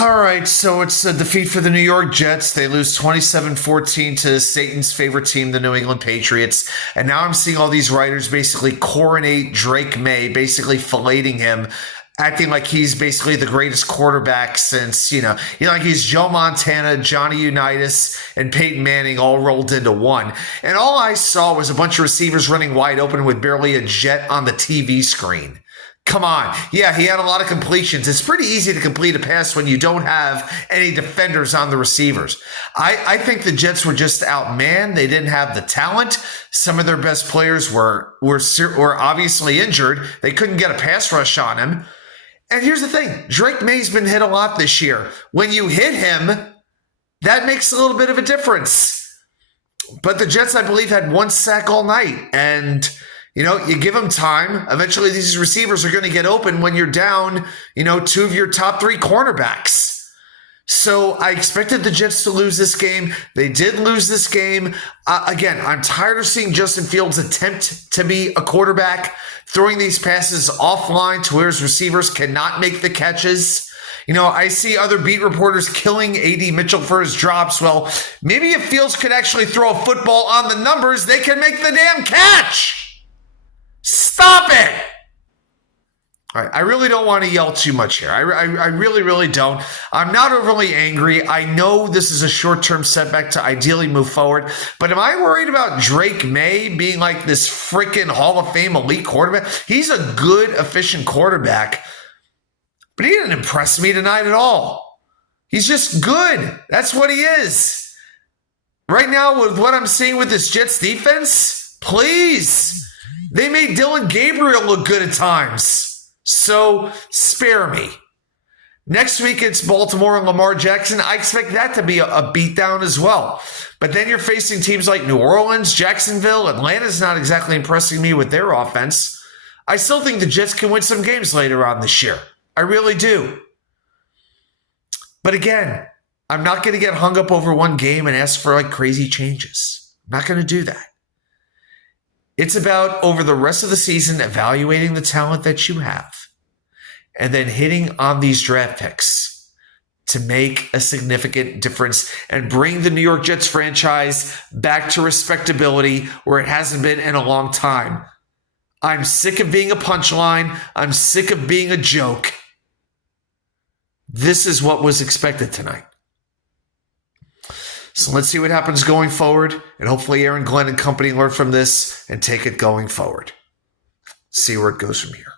All right, so it's a defeat for the New York Jets. They lose 27-14 to Satan's favorite team, the New England Patriots. And now I'm seeing all these writers basically coronate Drake Maye, basically filleting him, acting like he's basically the greatest quarterback since, like he's Joe Montana, Johnny Unitas, and Peyton Manning all rolled into one. And all I saw was a bunch of receivers running wide open with barely a jet on the TV screen. Come on. Yeah, he had a lot of completions. It's pretty easy to complete a pass when you don't have any defenders on the receivers. I think the Jets were just outmanned. They didn't have the talent. Some of their best players were obviously injured. They couldn't get a pass rush on him. And here's the thing. Drake Maye's been hit a lot this year. When you hit him, that makes a little bit of a difference. But the Jets, I believe, had one sack all night. And you give them time. Eventually, these receivers are going to get open when you're down, two of your top three cornerbacks. So I expected the Jets to lose this game. They did lose this game. Again, I'm tired of seeing Justin Fields attempt to be a quarterback, throwing these passes offline to where his receivers cannot make the catches. I see other beat reporters killing A.D. Mitchell for his drops. Well, maybe if Fields could actually throw a football on the numbers, they can make the damn catch. Stop it! All right, I really don't want to yell too much here. I really, really don't. I'm not overly angry. I know this is a short-term setback to ideally move forward, but am I worried about Drake Maye being like this freaking Hall of Fame elite quarterback? He's a good, efficient quarterback, but he didn't impress me tonight at all. He's just good. That's what he is. Right now, with what I'm seeing with this Jets defense, please. They made Dylan Gabriel look good at times. So spare me. Next week, it's Baltimore and Lamar Jackson. I expect that to be a beatdown as well. But then you're facing teams like New Orleans, Jacksonville. Atlanta's not exactly impressing me with their offense. I still think the Jets can win some games later on this year. I really do. But again, I'm not going to get hung up over one game and ask for crazy changes. I'm not going to do that. It's about, over the rest of the season, evaluating the talent that you have and then hitting on these draft picks to make a significant difference and bring the New York Jets franchise back to respectability where it hasn't been in a long time. I'm sick of being a punchline. I'm sick of being a joke. This is what was expected tonight. So let's see what happens going forward, and hopefully Aaron Glenn and company learn from this and take it going forward. See where it goes from here.